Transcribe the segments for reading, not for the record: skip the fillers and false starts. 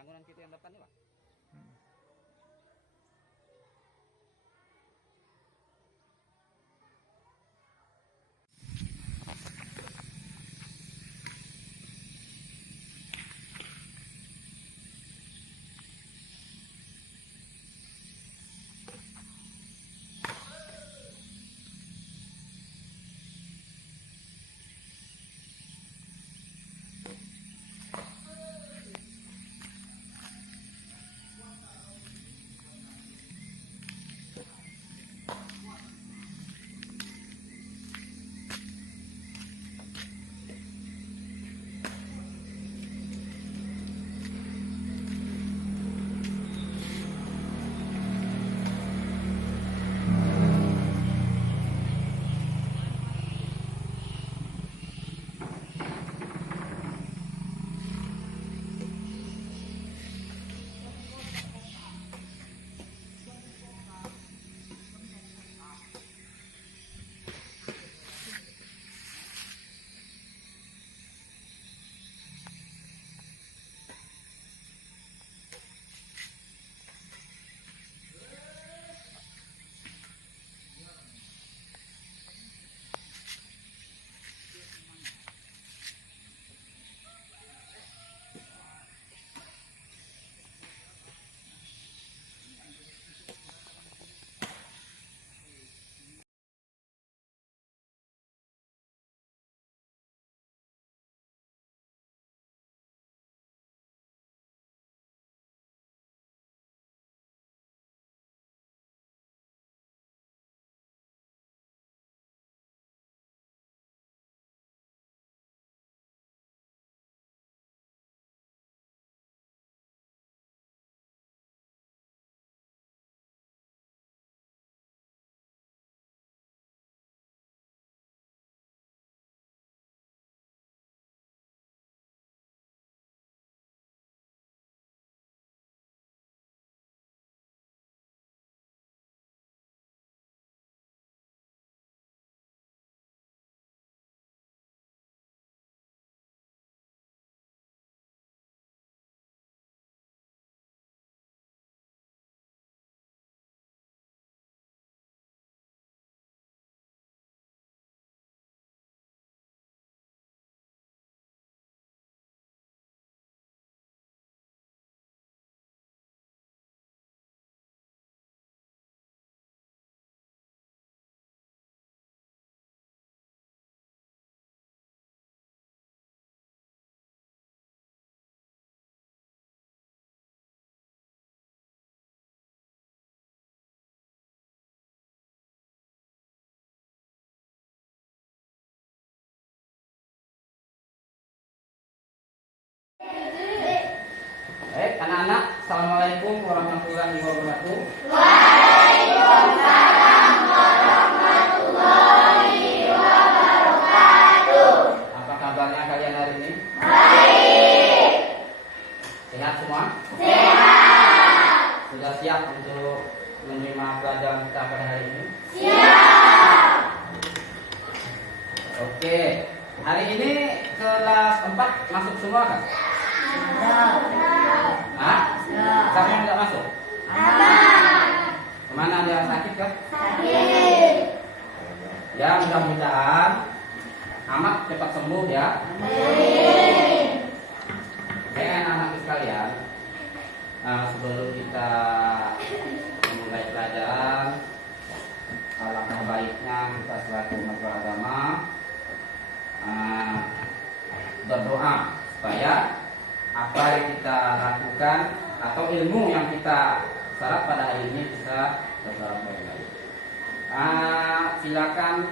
bangunan kita yang depan nih Pak. Anak-anak, assalamualaikum warahmatullahi wabarakatuh. Waalaikumsalam warahmatullahi wabarakatuh. Apa kabarnya kalian hari ini? Baik. Sehat semua? Sehat. Sudah siap untuk menerima pelajaran kita pada hari ini? Siap. Oke, hari ini kelas 4 masuk semua kan? Hah? Siapa yang tidak masuk? Kemana ada yang sakit kan? Sakit. Ya, mudah-mudahan amat cepat sembuh ya. Amin. Oke, anak-anak sekalian, sebelum kita memulai pelajaran, alangkah baiknya kita selaku umat beragama berdoa supaya apa yang kita lakukan atau ilmu yang kita serap pada hari ini bisa terserap dengan baik. Silakan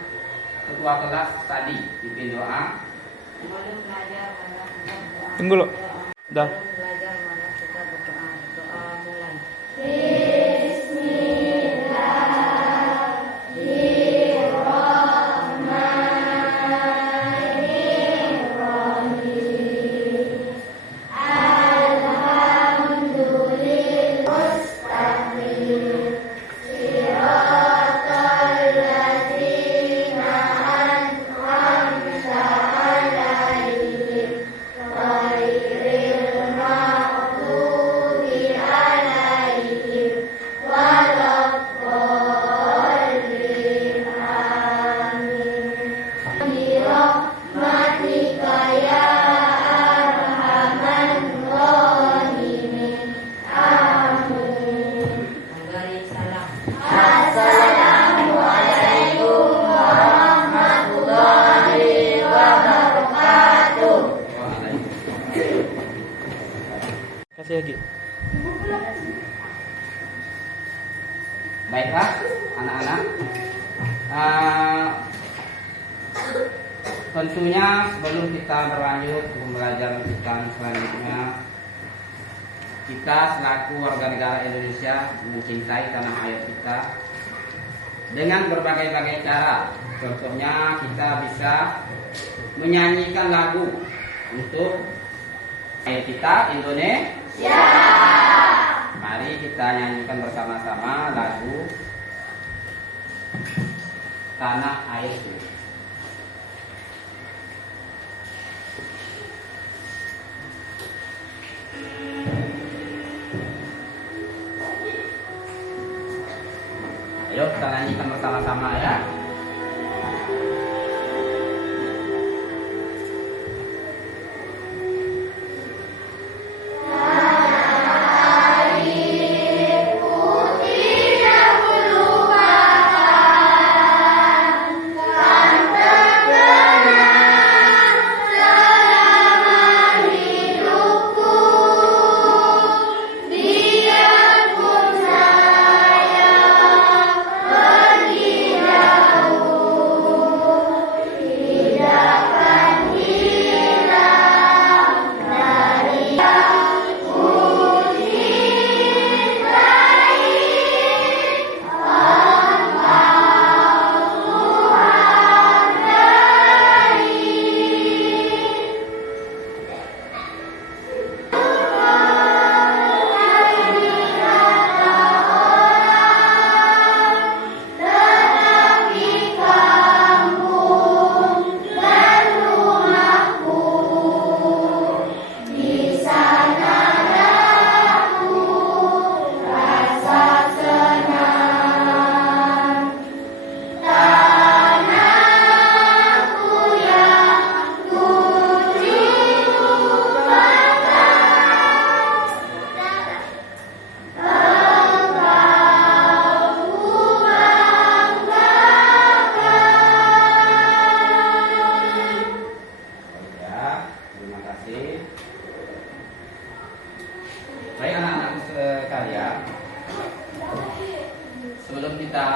ketua kelas tadi pimpin doa. Tunggu lo. Dah. Bismillahirrahmanirrahim. Baiklah anak-anak, tentunya sebelum kita berlanjut ke pembelajaran kita selanjutnya, kita selaku warga negara Indonesia mencintai tanah air kita dengan berbagai-bagai cara. Contohnya kita bisa menyanyikan lagu untuk air kita Indonesia. Mari kita nyanyikan bersama-sama lagu Tanah Airku. Ayo kita nyanyikan bersama-sama ya. Baik anak-anak sekalian, sebelum kita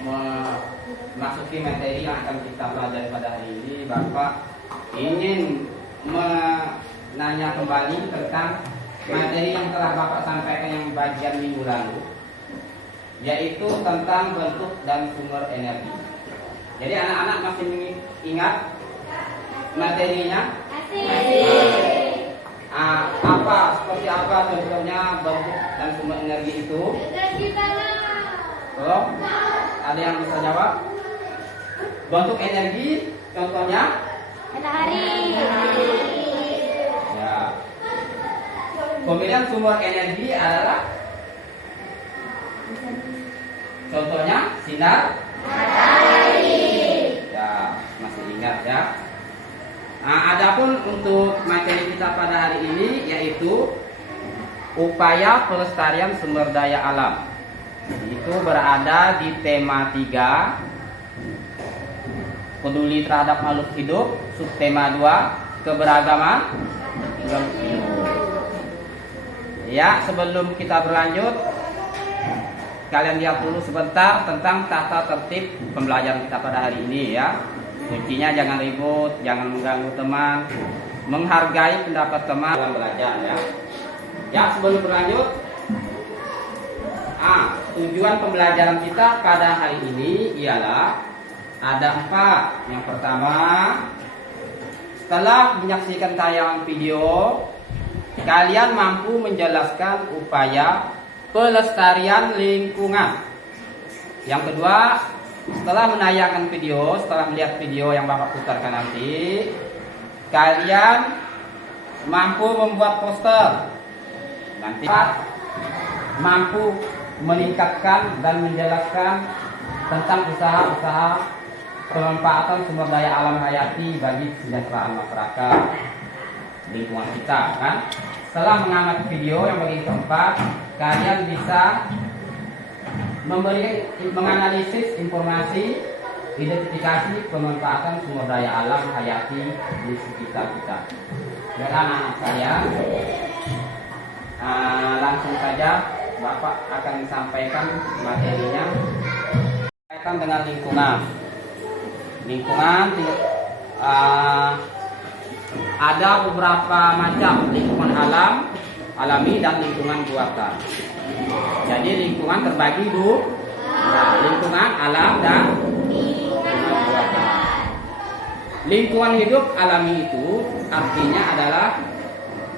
memasuki materi yang akan kita pelajari pada hari ini, Bapak ingin menanya kembali tentang materi yang telah Bapak sampaikan yang bagian minggu lalu, yaitu tentang bentuk dan sumber energi. Jadi anak-anak masih ingat materinya? Seperti apa contohnya bentuk dan sumber energi itu? Belum? Ada yang bisa jawab? Bentuk energi contohnya? Matahari. Ya. Kemudian sumber energi adalah? Contohnya sinar Matahari. ya, masih ingat ya. Nah, adapun untuk materi kita pada hari ini yaitu upaya pelestarian sumber daya alam. Itu berada di tema 3, peduli terhadap makhluk hidup, subtema 2, keberagaman makhluk hidup. Ya, sebelum kita berlanjut, kalian lihat dulu sebentar tentang tata tertib pembelajaran kita pada hari ini ya. Intinya jangan ribut, jangan mengganggu teman, menghargai pendapat teman dalam belajar ya. Ya, sebelum berlanjut, tujuan pembelajaran kita pada hari ini ialah ada 4. Yang pertama, setelah menyaksikan tayangan video, kalian mampu menjelaskan upaya pelestarian lingkungan. Yang kedua, setelah menayangkan video, setelah melihat video yang Bapak putarkan nanti, kalian mampu membuat poster. Nanti mampu meningkatkan dan menjelaskan tentang usaha-usaha pemanfaatan sumber daya alam hayati bagi kesejahteraan masyarakat lingkungan kita kan. Setelah mengamati video yang bagian keempat, kalian bisa menganalisis informasi, identifikasi pemanfaatan sumber daya alam hayati di sekitar kita. Dan anak-anak sekalian, langsung saja Bapak akan sampaikan materinya berkaitan dengan lingkungan. Lingkungan ada beberapa macam lingkungan alami dan lingkungan buatan. Jadi lingkungan terbagi lingkungan alam dan lingkungan buatan. Lingkungan hidup alami itu artinya adalah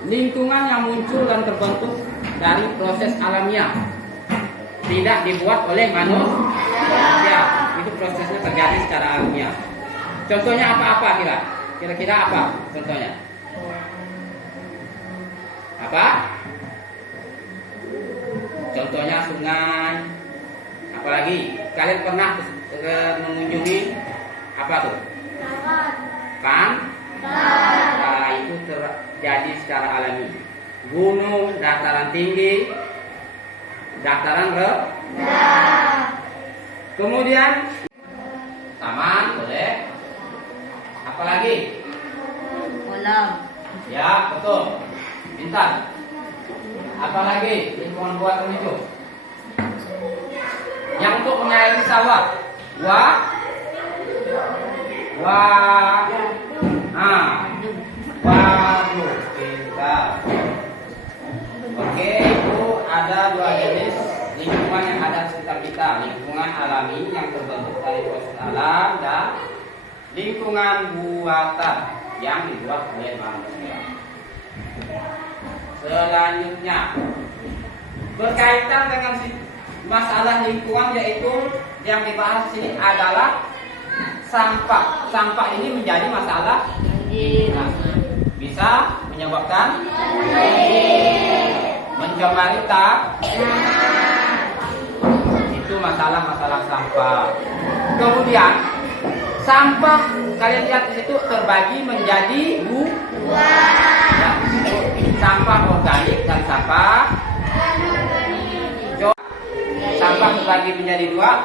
lingkungan yang muncul dan terbentuk dari proses alamiah, tidak dibuat oleh manusia. Itu prosesnya terjadi secara alamiah. Contohnya apa-apa kira-kira apa contohnya? Apa? Contohnya sungai. Apalagi kalian pernah mengunjungi apa tuh? Nah, itu terjadi secara alami. Gunung, dataran tinggi, dataran rendah. Kemudian taman, boleh. Apalagi? Kolam. Ya, betul. Bintang. Apalagi lingkungan buatan itu? Yang untuk mengairi sawah. Waduk. Pintar. Oke, itu ada dua jenis lingkungan yang ada di sekitar kita. Lingkungan alami yang terbentuk dari proses alam dan lingkungan buatan yang dibuat oleh manusia. Selanjutnya berkaitan dengan masalah lingkungan, yaitu yang dibahas di sini adalah sampah. Sampah ini menjadi masalah, bisa menyebabkan mencemari itu masalah sampah. Kemudian sampah kalian lihat di situ terbagi menjadi sampah organik dan sampah terbagi menjadi dua,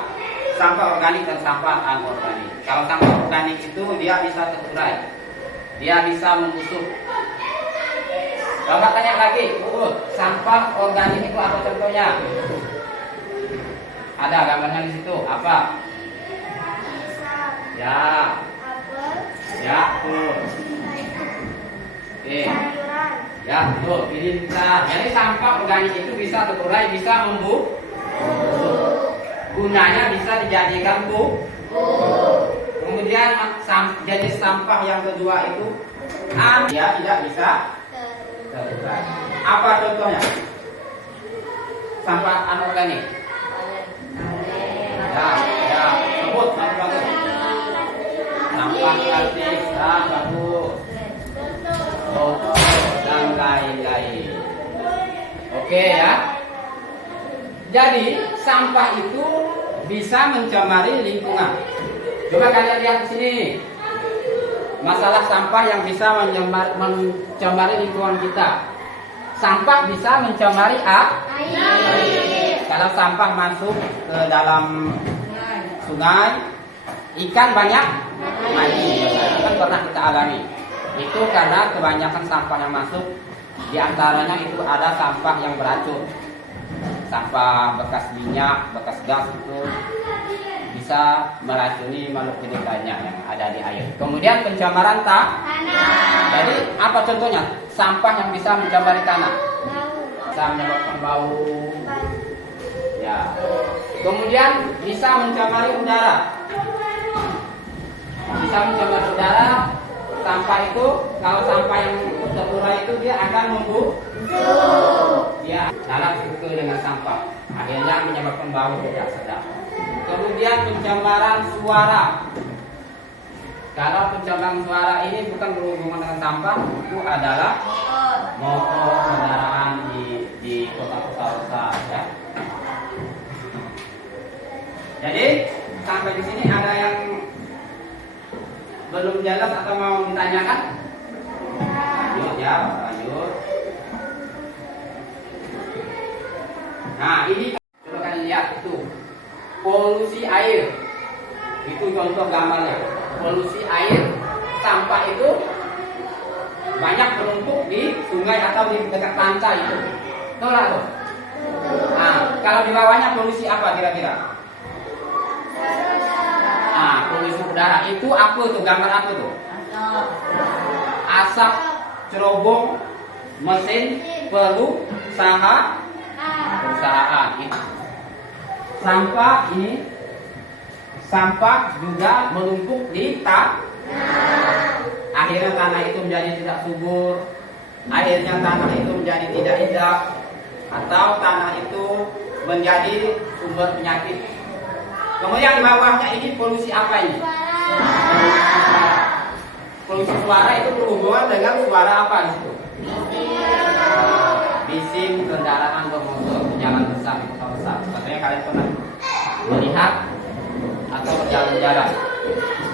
sampah organik dan sampah anorganik. Kalau sampah organik itu dia bisa terurai, dia bisa membusuk. Bapak tanya lagi, sampah organik itu apa contohnya? Ada gambarnya di situ. Apa? Ya, betul. Oke. Ya, betul. Jadi sampah organik itu bisa terurai, bisa membusuk. Gunanya bisa dijadikan pupuk. Kemudian jenis sampah yang kedua itu dia tidak bisa terurai. Apa contohnya? Sampah anorganik. Ya, sebut bagus. Sampah plastik, bagus. Dan lain-lain. Oke ya. Jadi sampah itu bisa mencemari lingkungan. Coba kalian lihat di sini. Masalah sampah yang bisa mencemari lingkungan kita. Sampah bisa mencemari air. Kalau sampah masuk ke dalam sungai, ikan banyak mati. Kan pernah kita alami. Itu karena kebanyakan sampah yang masuk, diantaranya itu ada sampah yang beracun. Sampah bekas minyak, bekas gas itu bisa meracuni makhluk hidup lainnya yang ada di air. Kemudian pencemaran tanah. Jadi apa contohnya? Sampah yang bisa mencemari tanah. Bisa menyebabkan bau. Ya. Kemudian bisa mencemari udara. Bisa mencemari udara. Sampah itu, kalau sampah yang terurai itu dia akan membusuk. Ya, dalam suku dengan sampah, akhirnya menyebabkan bau tidak sedap. Kemudian pencemaran suara. Kalau pencemaran suara ini bukan berhubungan dengan sampah, itu adalah motor kendaraan di kota-kota besar. Ya. Jadi sampai di sini ada yang belum jelas atau mau ditanyakan? Lanjut ya, lanjut. Nah ini coba kalian lihat itu polusi air. Itu contoh gambarnya. Polusi air, sampah itu banyak menumpuk di sungai atau di dekat pantai itu. Tahu nggak tuh? Nah, kalau di bawahnya polusi apa kira-kira? Nah, polusi udara itu apa tuh? Gambar apa tuh? Asap cerobong mesin perusahaan. Itu. Sampah ini, sampah juga menumpuk di tanah. Akhirnya tanah itu menjadi tidak subur. Akhirnya tanah itu menjadi tidak indah, atau tanah itu menjadi sumber penyakit. Kemudian di bawahnya ini polusi apa ini? Polusi suara itu berhubungan dengan suara apa di situ? Bising kendaraan bermotor di jalan besar, di kota besar. Katanya kalian pernah melihat atau berjalan-jalan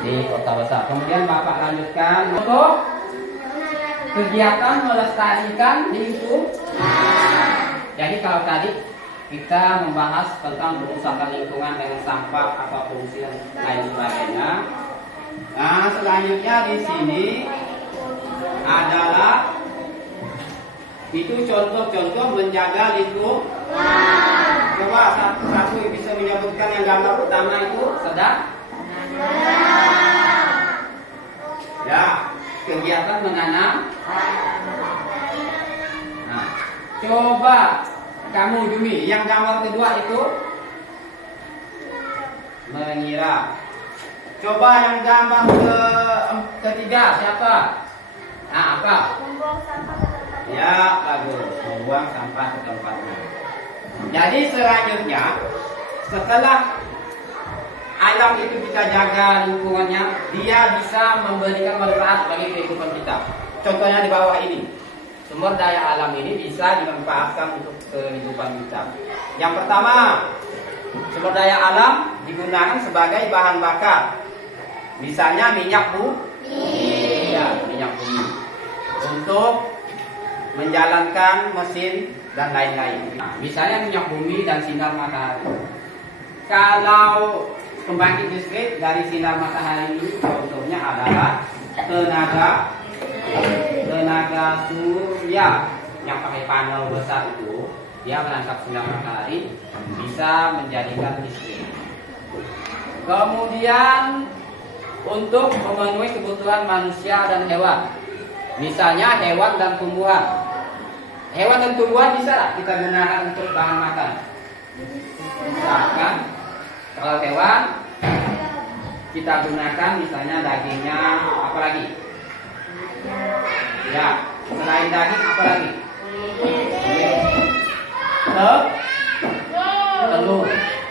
di kota besar. Kemudian Bapak lanjutkan untuk kegiatan melestarikan lingkungan. Jadi kalau tadi kita membahas tentang merusakan lingkungan dengan sampah atau polusi dan lain sebagainya. Nah, selanjutnya di sini adalah itu contoh-contoh menjaga lingkungan. Coba satu-satu bisa menyebutkan yang gambar pertama itu sedang. Ya, kegiatan menanam. Nah, coba kamu Jumi, yang gambar kedua itu mengira. Coba yang gambar ketiga siapa? Nah, apa? Ya, bagus. Membuang sampah ke tempatnya. Jadi selanjutnya, setelah alam itu kita jaga lingkungannya, dia bisa memberikan manfaat bagi kehidupan kita. Contohnya di bawah ini, sumber daya alam ini bisa dimanfaatkan untuk kehidupan kita. Yang pertama, sumber daya alam digunakan sebagai bahan bakar. Misalnya minyak bumi, ya, minyak bumi, untuk menjalankan mesin dan lain-lain. Nah, misalnya minyak bumi dan sinar matahari. Kalau pembangkit listrik dari sinar matahari ini contohnya adalah tenaga surya yang pakai panel besar itu, dia menangkap sinar matahari bisa menjadikan listrik. Kemudian untuk memenuhi kebutuhan manusia dan hewan, misalnya hewan dan tumbuhan. Hewan dan tumbuhan bisa kita gunakan untuk bahan makan. Misalkan kalau hewan kita gunakan misalnya dagingnya, apa lagi? Ya, selain daging apa lagi? Telur.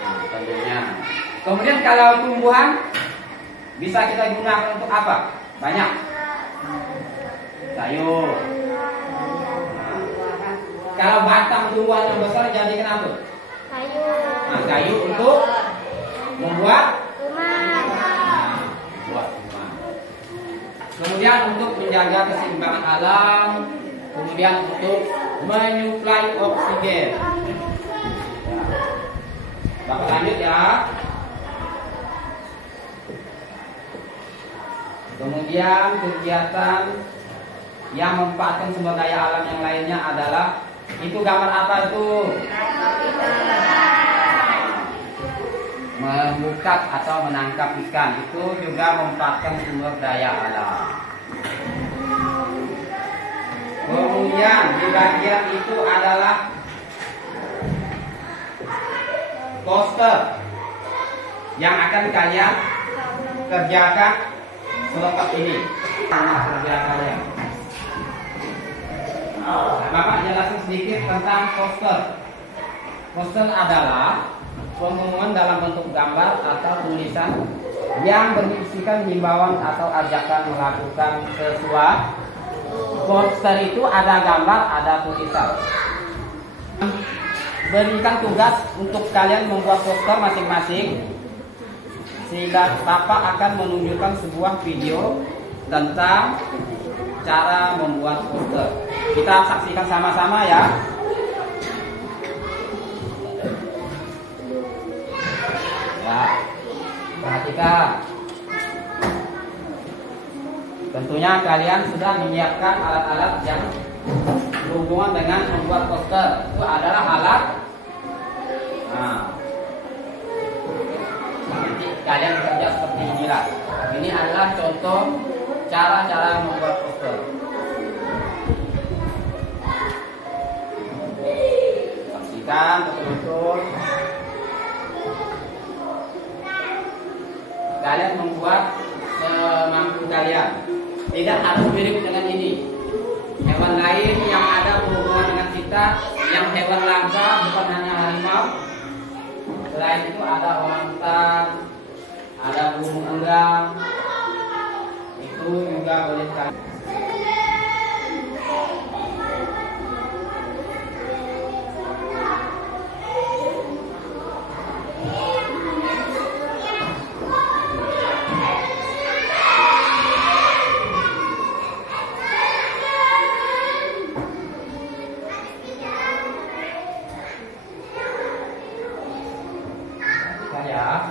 Nah, telurnya. Kemudian kalau tumbuhan bisa kita gunakan untuk apa? Banyak. Sayur. Nah, kalau batang tumbuhan yang besar jadi kenapa? Kayu. Nah, kayu untuk membuat Rumah. buat rumah. Kemudian untuk menjaga keseimbangan alam, kemudian untuk menyuplai oksigen. Ya. Bapak lanjut ya. Kemudian kegiatan yang memanfaatkan sumber daya alam yang lainnya adalah itu gambar apa itu? Membukat atau menangkap ikan itu juga memanfaatkan sumber daya alam. Kemudian di bagian itu adalah poster yang akan kalian kerjakan selengkap ini. Kerja kalian. Bapak jelaskan sedikit tentang poster. Poster adalah pengumuman dalam bentuk gambar atau tulisan yang berisikan himbauan atau ajakan melakukan sesuatu. Poster itu ada gambar, ada tulisan. Berikan tugas untuk kalian membuat poster masing-masing. Sehingga Bapak akan menunjukkan sebuah video tentang cara membuat poster. Kita saksikan sama-sama ya. Ya, perhatikan. Tentunya kalian sudah menyiapkan alat-alat yang berhubungan dengan membuat poster. Itu adalah alat Nah, nanti kalian bekerja seperti inilah. Ini adalah contoh cara-cara membuat poster. Pastikan betul-betul kalian membuat semampu kalian. Tidak harus mirip dengan ini. Hewan lain yang ada berhubungan dengan kita, yang hewan langka bukan hanya harimau. Selain itu ada orangutan, ada burung elang, itu juga boleh kalian. Ya.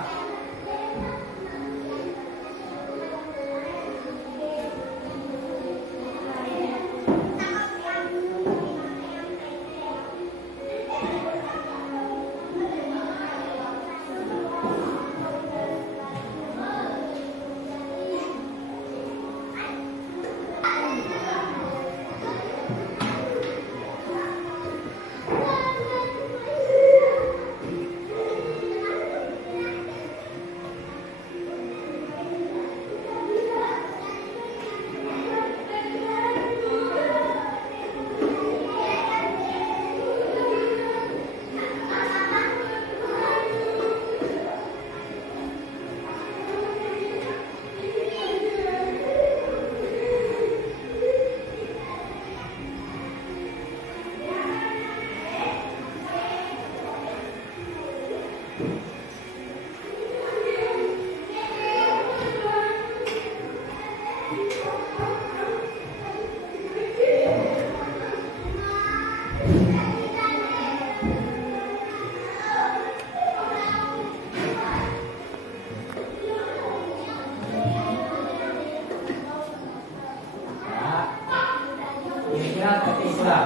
Seperti itulah.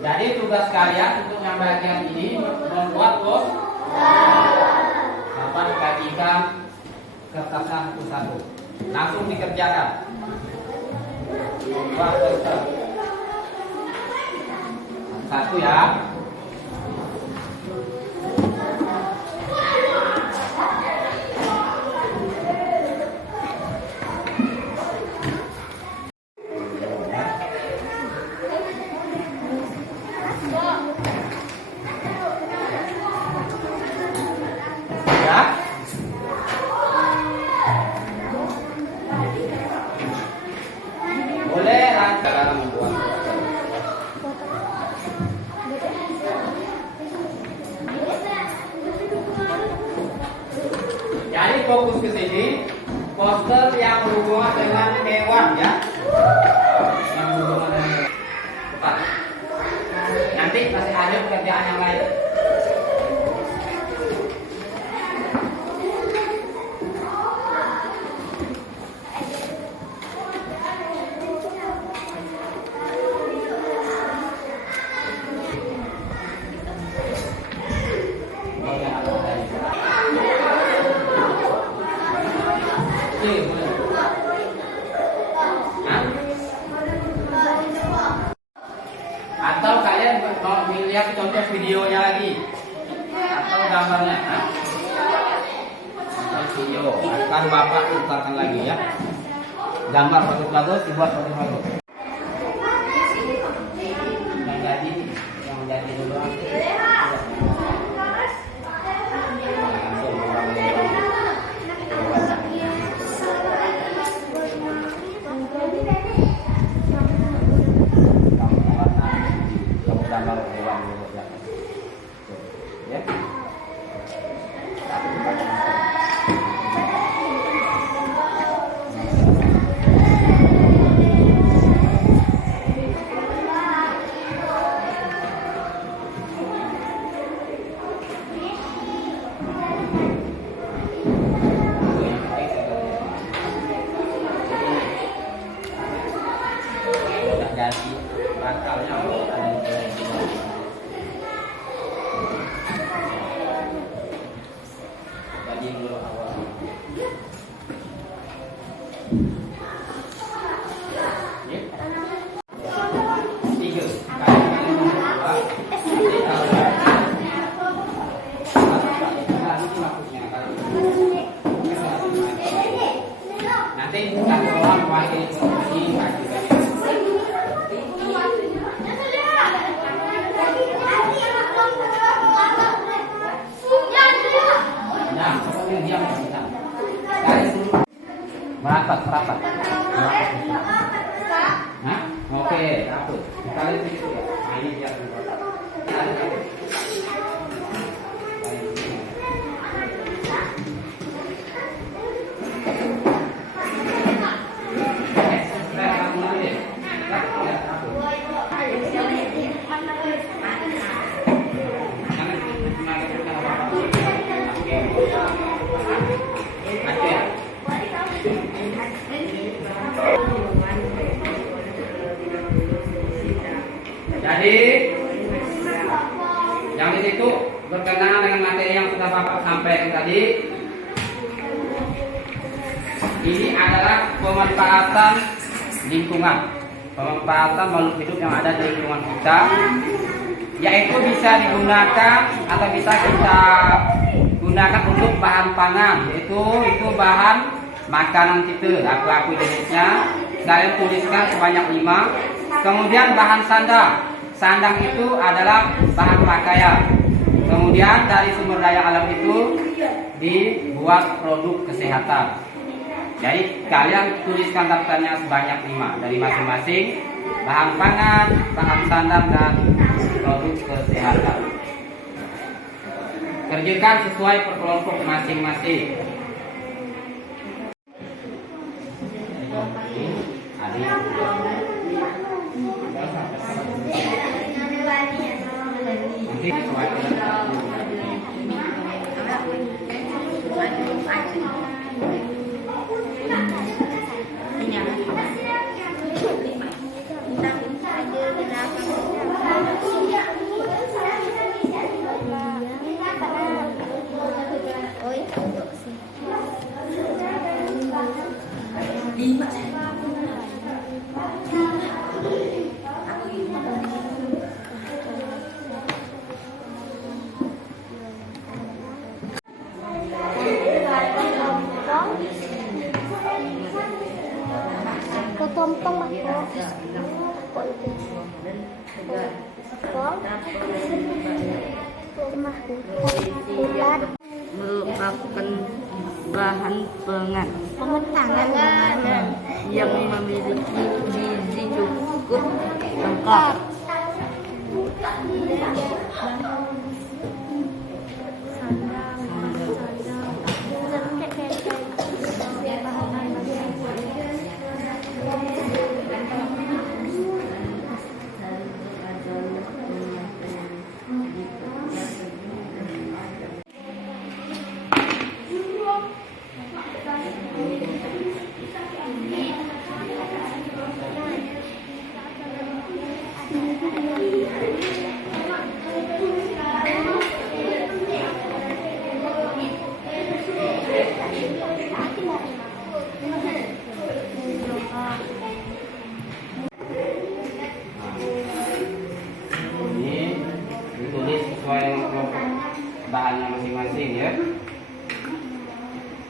Jadi tugas kalian untuk yang bagian ini membuat bos dapat dikajikan kertas satu-satu. Langsung dikerjakan. Membuat poster. Satu ya. Boleh lancar membuat. Jadi fokus ke sini, poster yang berhubungan dengan hewan ya. Yang berhubungan dengan hewan. Cepat. Nanti masih ada pekerjaan yang lain. Atau kalian mau lihat contoh videonya lagi atau gambarnya, video akan bapak putarkan lagi ya, gambar bagus-bagus dibuat bagus-bagus. Yang jadi dulu. Gambar hewan ya. bagi dulu awal. Ya. 3 kali 2. Jadi kalau nanti satu orang mewakili komisi bagi merapat. Nah, oke, aku kalian begitu ya. Nah, ini biar jadi yang di situ berkenaan dengan materi yang sudah Bapak sampaikan tadi. Ini adalah pemanfaatan lingkungan, pemanfaatan makhluk hidup yang ada di lingkungan kita, yaitu bisa digunakan atau bisa kita gunakan untuk bahan pangan, yaitu bahan makanan kita. Aku jenisnya saya tuliskan sebanyak 5. Kemudian bahan sandang itu adalah bahan pakaian. Kemudian dari sumber daya alam itu dibuat produk kesehatan. Jadi kalian tuliskan daftarnya sebanyak 5 dari masing-masing bahan pangan, bahan sandang, dan produk kesehatan. Kerjakan sesuai per kelompok masing-masing. Merupakan bahan pangan yang memiliki gizi cukup lengkap. Bahannya masing-masing ya.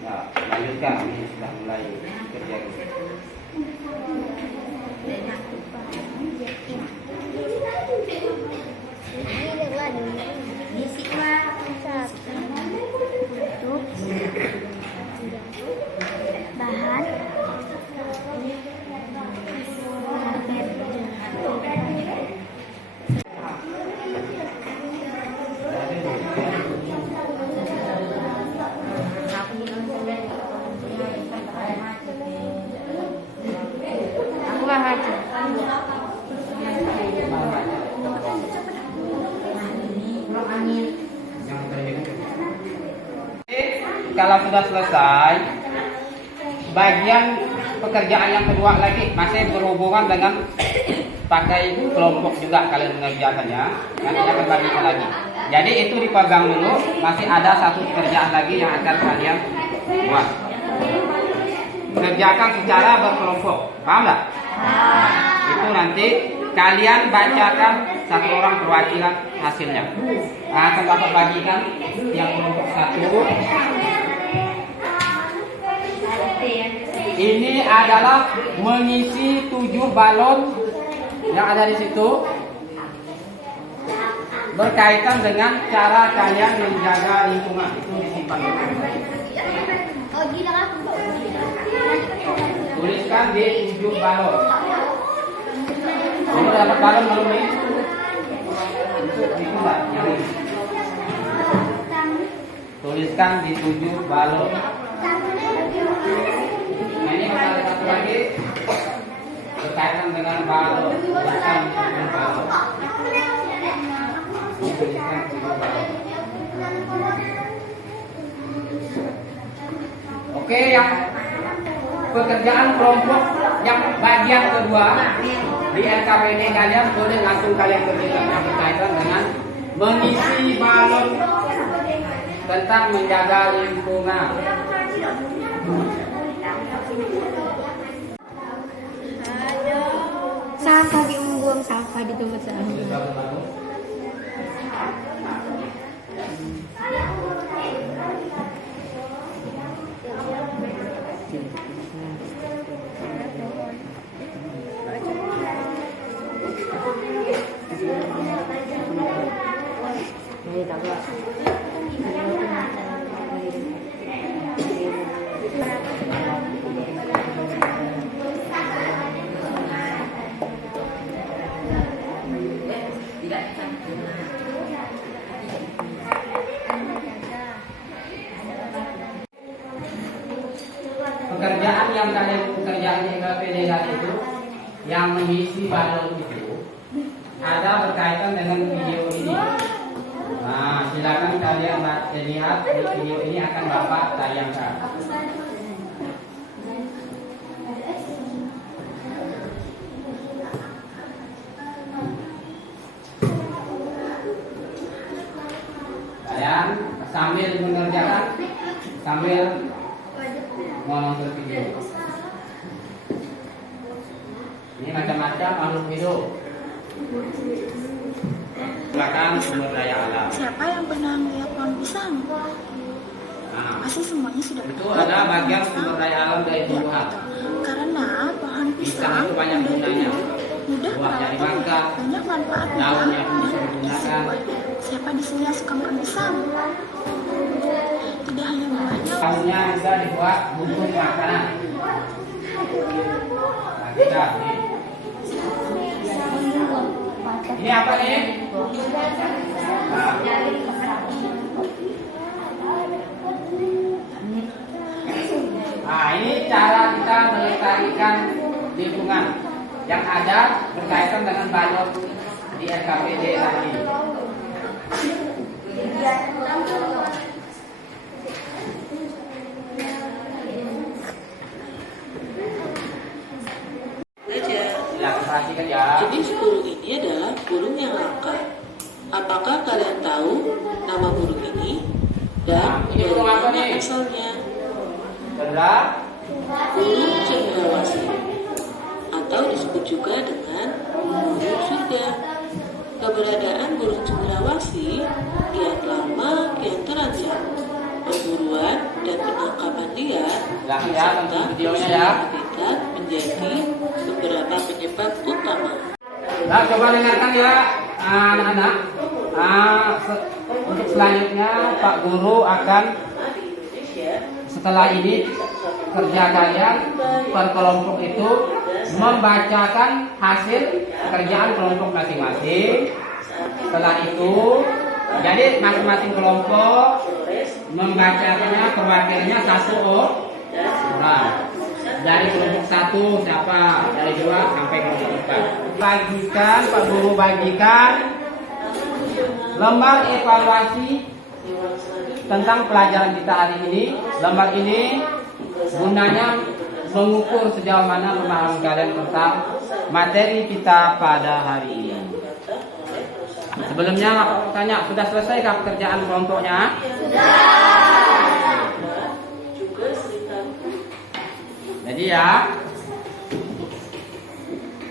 Nah, lanjutkan, ini sudah mulai kerja. Bahan Kalau sudah selesai, bagian pekerjaan yang kedua lagi masih berhubungan dengan pakai kelompok juga kalian mengerjakannya. Nanti akan bagikan lagi. Jadi itu dipegang dulu. Masih ada satu pekerjaan lagi yang akan kalian buat. Kerjakan secara berkelompok. Paham nggak? Itu nanti kalian bacakan satu orang perwakilan hasilnya. Akan dapat bagikan yang kelompok 1. Ini adalah mengisi 7 balon yang ada di situ, berkaitan dengan cara kalian menjaga lingkungan. Itu disimpan. Tuliskan di 7 balon. Kamu dapat balon belum nih? Itu enggak, yang ini. Tuliskan di 7 balon. Nah, ini masih ada satu lagi berkaitan dengan balon. Tuliskan di 7 balon. Ini tuliskan di 7 balon. Oke, yang pekerjaan kelompok yang bagian kedua di RKPD kalian boleh langsung kalian kerjakan yang berkaitan dengan mengisi balon tentang menjaga lingkungan. Sampah membuang sampah di tempat sampah. Pekerjaan yang kalian kerjakan di RKPD itu yang mengisi balon itu ada berkaitan dengan video ini. Nah, silakan kalian lihat video ini akan Bapak tayangkan. Kalian sambil mengerjakan, sambil menonton video. Ini macam-macam makhluk hidup. Silakan sumber daya alam. Siapa yang pernah melihat pohon pisang? Nah, Pasti semuanya sudah itu ada bagian sumber daya alam dari tumbuhan. Karena pohon Pisang pisang itu banyak gunanya. mudah Buahnya merawat dimakan, banyak manfaatnya. daunnya pun bisa digunakan. Siapa di sini yang suka makan pisang? Tidak hanya buahnya, Daunnya bisa dibuat bumbu makanan. Nah, kita nih. Ini apa nih? Nah, ini cara kita melestarikan lingkungan yang ada berkaitan dengan balon di RKPD tadi. Silakan perhatikan ya. Jenis burung ini adalah burung yang langka. Apakah kalian tahu nama burung ini? Dan Ini dari burung apa mana nih? asalnya? Cendera, Burung cendrawasih atau disebut juga dengan burung surga. Keberadaan burung cendrawasih kian lama kian terancam. Pemburuan dan penangkapan liar silakan ya, tonton videonya ya. habitat menjadi beberapa penyebab utama. Nah, coba dengarkan ya anak-anak. Untuk selanjutnya Pak Guru akan setelah ini kerja kalian per kelompok itu membacakan hasil pekerjaan kelompok masing-masing. Setelah itu, jadi masing-masing kelompok membacakannya perwakilannya satu orang. Dari kelompok 1 siapa? Dari 2 sampai kelompok 4. Bagikan, Pak Guru bagikan lembar evaluasi tentang pelajaran kita hari ini. Lembar ini gunanya mengukur sejauh mana pemahaman kalian tentang materi kita pada hari ini. Sebelumnya Bapak mau tanya, sudah selesaikah pekerjaan kelompoknya? juga sekitar Jadi ya,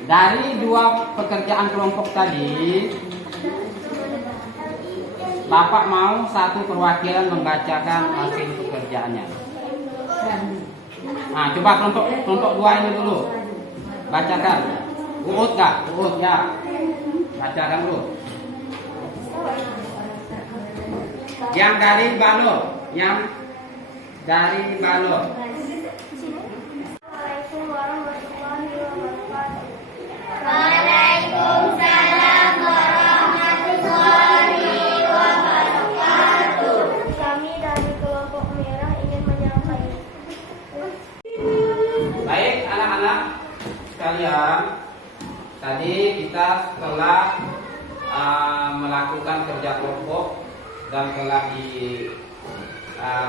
dari dua pekerjaan kelompok tadi, Bapak mau satu perwakilan membacakan hasil pekerjaannya. Nah, coba kelompok dua ini dulu, bacakan. Uut gak? Uut ya, bacakan dulu. Yang dari Bano, yang dari Bano. Assalamualaikum warahmatullahi wabarakatuh. Waalaikumsalam warahmatullahi wabarakatuh. Kami dari kelompok merah ingin menyampaikan. Baik anak-anak sekalian, tadi kita telah melakukan kerja kelompok dan telah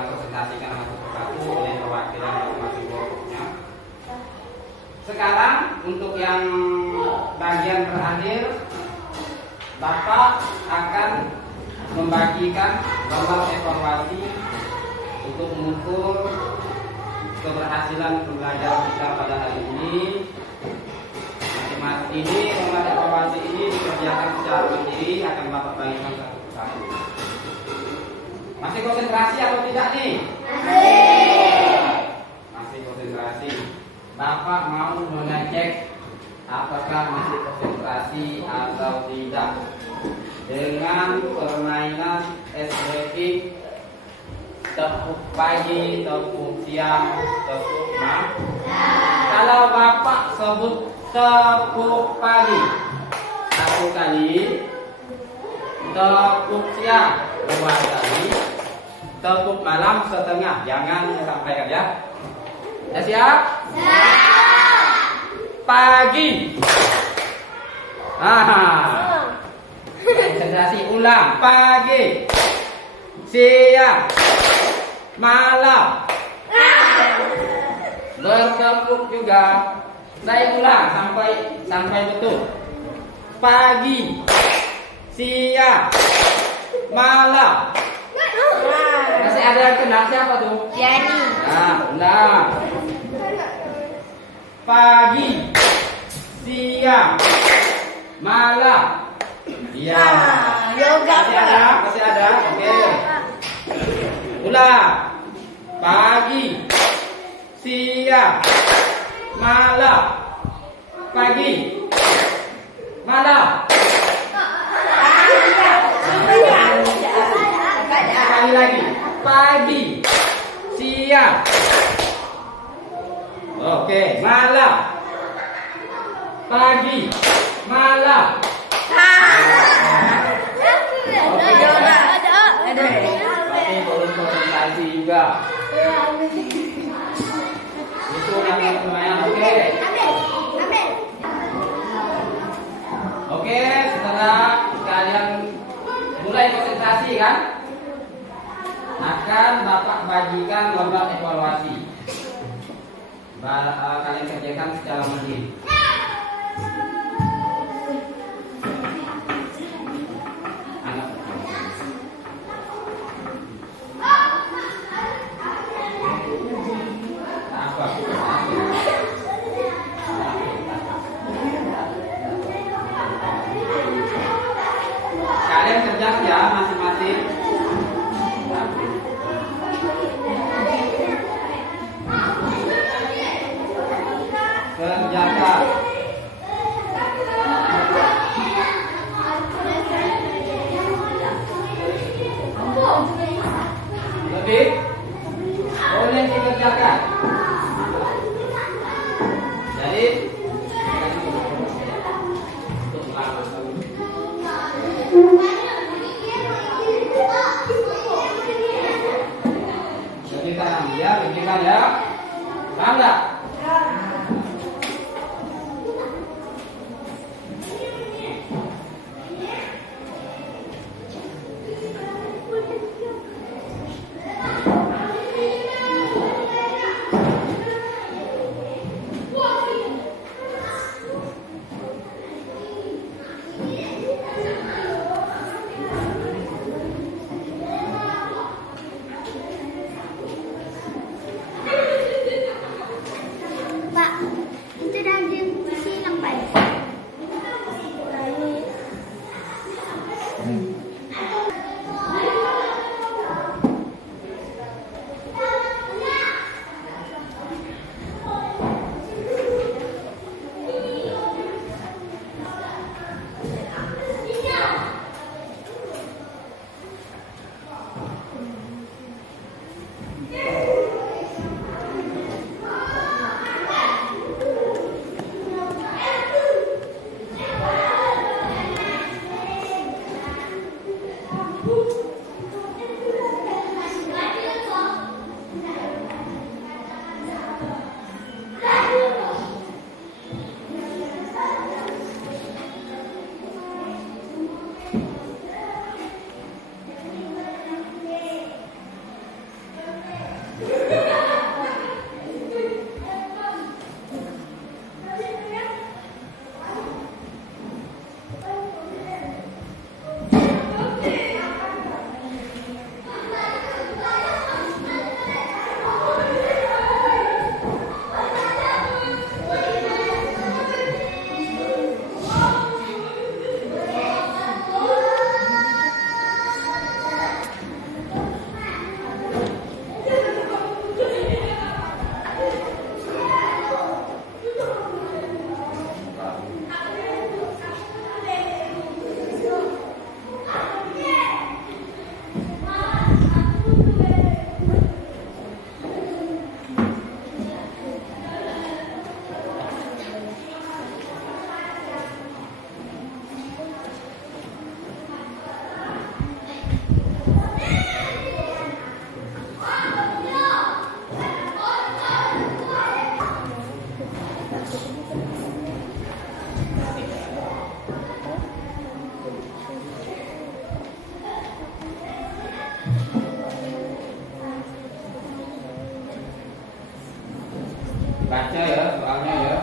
presentasikan satu persatu oleh perwakilan masing-masing kelompoknya. Sekarang untuk yang bagian terakhir, Bapak akan membagikan gambar evaluasi untuk mengukur keberhasilan pembelajaran kita pada hari ini. Masing-masing ini gambar evaluasi ini dikerjakan secara mandiri, akan Bapak bagikan satu persatu. Masih konsentrasi atau tidak nih? Masih konsentrasi. Bapak mau mengecek apakah masih konsentrasi atau tidak dengan permainan SBI tepuk pagi, tepuk siang, tepuk malam. Kalau Bapak sebut tepuk pagi satu kali, tepuk siang dua kali, tepuk malam setengah. Jangan sampaikan ya. Sudah siap? Pagi. Konsentrasi ulang. Pagi, siang, malam. Bertepuk juga. Saya ulang sampai betul. Pagi, siang, malam. Masih ada yang kena, siapa tuh? Yani. Nah. Pagi, siang, malam. Iya. Yoga Masih ada. Oke. Ulang. Pagi, siang, malam. Pagi, malam. Sekali lagi. Pagi, siang. Oke, malam. Pagi, malam. Pasti belum konsentrasi juga. Itu namanya lumayan. Oke, setelah kalian mulai konsentrasi kan, akan Bapak bagikan gambar evaluasi. Kalian kerjakan secara mandiri. Kalian kerjakan ya masing-masing. Kerjakan. Lebih boleh dikerjakan. Jadi lebihkan ya. Paham nggak? Baca ya soalnya ya.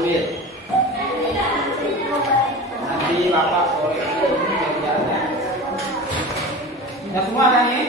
ambil. Nanti Bapak sore ini kerjanya. Ya semua ada nih?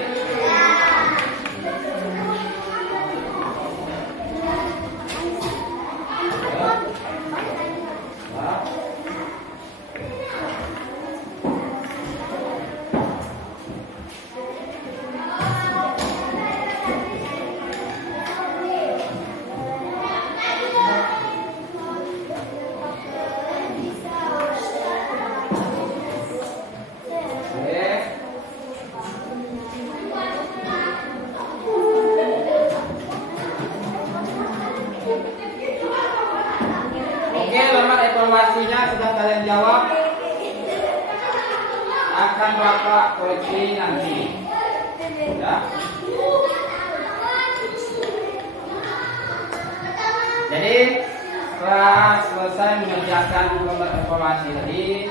Bapak koreksi nanti. Ya. Jadi setelah selesai mengerjakan evaluasi tadi,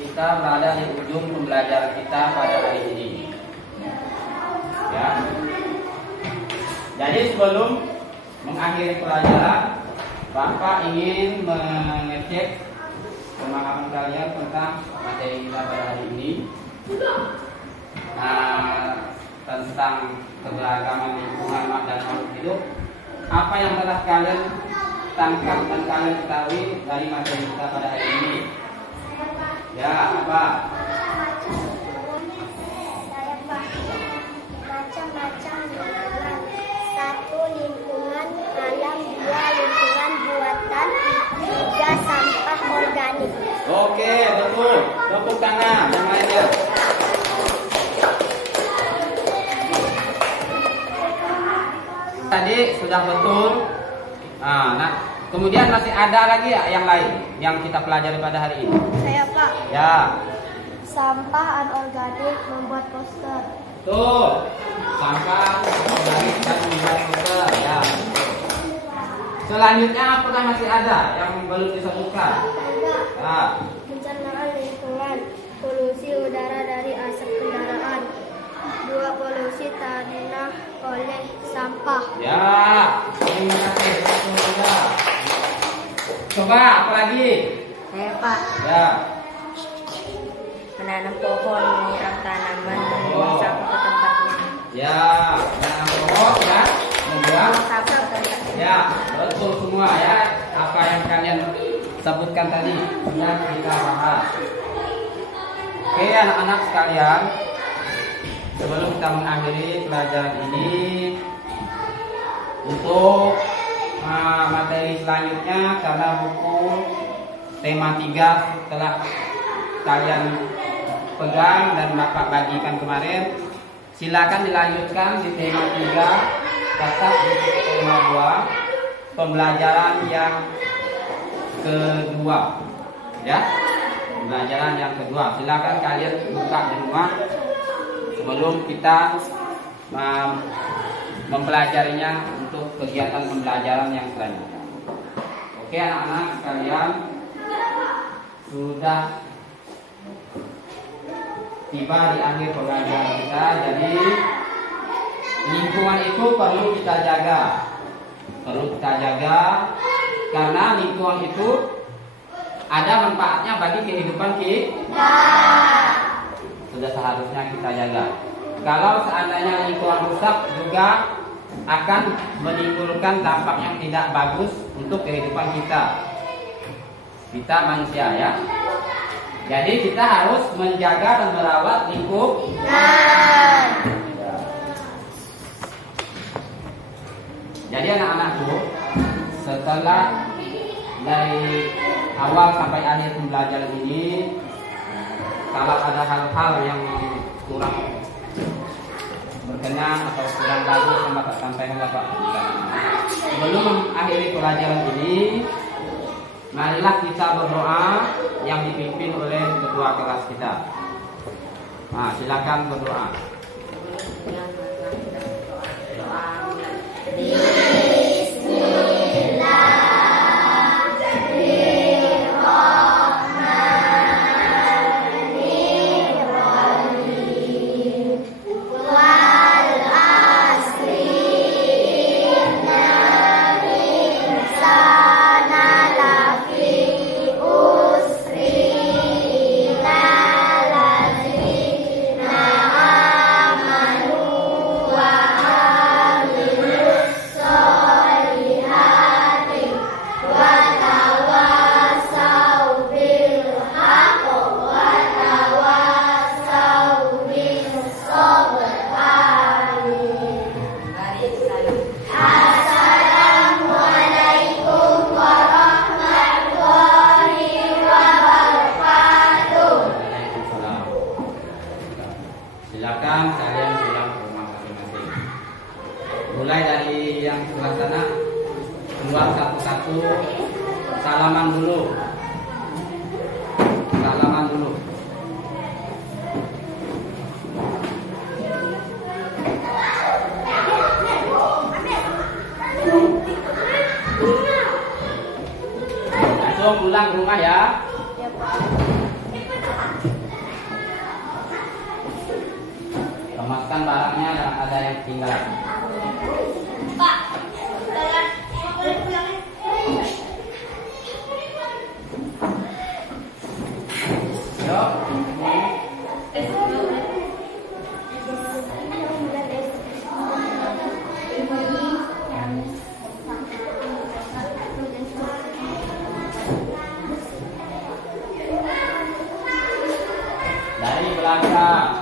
kita berada di ujung pembelajaran kita pada hari ini. Ya. Jadi sebelum mengakhiri pelajaran, Bapak ingin mengecek pemahaman kalian tentang materi kita pada hari ini, tentang keberagaman lingkungan dan makhluk hidup. Apa yang telah kalian tangkap dan kalian ketahui dari materi kita pada hari ini? Ya, apa? Saya paham macam-macam lingkungan. 1. Lingkungan alam, 2. Lingkungan buatan, 3. Sampah organik. Oke, betul. Tepuk tangan yang lainnya. Tadi sudah betul. Nah, kemudian masih ada lagi ya yang lain yang kita pelajari pada hari ini. Saya Pak. Ya, Sampah anorganik membuat poster. tuh sampah organik dan membuat poster. Ya. Selanjutnya apakah masih ada yang belum disebutkan? Ya. Pencernaan lingkungan, polusi udara dari asap kendaraan. 2. Polusi tanah oleh sampah. Ya, terima kasih. Betul ya. Coba apa lagi? Saya Pak, Ya. menanam pohon, menyiram tanaman, dan membuang sampah ke tempatnya. Ya, dan pokok ya, membuang. Sampah ke tempatnya. Ya, betul semua ya. Apa yang kalian sebutkan tadi yang kita bahas. Oke, anak-anak sekalian, sebelum kita mengakhiri pelajaran ini, untuk materi selanjutnya karena buku tema 3 telah kalian pegang dan Bapak bagikan kemarin, silakan dilanjutkan di tema 3, tetap di tema 2, pembelajaran yang kedua. Ya, pembelajaran yang kedua. Silakan kalian buka di rumah sebelum kita mempelajarinya untuk kegiatan pembelajaran yang selanjutnya. Oke anak-anak sekalian, sudah tiba di akhir pembelajaran kita. Jadi lingkungan itu perlu kita jaga, karena lingkungan itu ada manfaatnya bagi kehidupan kita. Sudah seharusnya kita jaga. Kalau seandainya lingkungan rusak juga akan menimbulkan dampak yang tidak bagus untuk kehidupan kita manusia ya. Jadi kita harus menjaga dan merawat lingkungan. Jadi anak-anakku, setelah dari awal sampai akhir pembelajaran ini, kalau ada hal-hal yang kurang berkenan atau kurang bagus yang Bapak sampaikan, Bapak. Sebelum mengakhiri pelajaran ini, marilah kita berdoa yang dipimpin oleh ketua kelas kita. Nah, silakan berdoa. Silakan kalian pulang ke rumah masing-masing. Mulai dari yang sebelah sana, keluar satu-satu, salaman dulu. Tolong pulang ke rumah ya. Ya, Pak. Kemaskan barangnya, jangan ada yang tinggal. Pak, saya boleh pulang. Yuk. Dari belakang.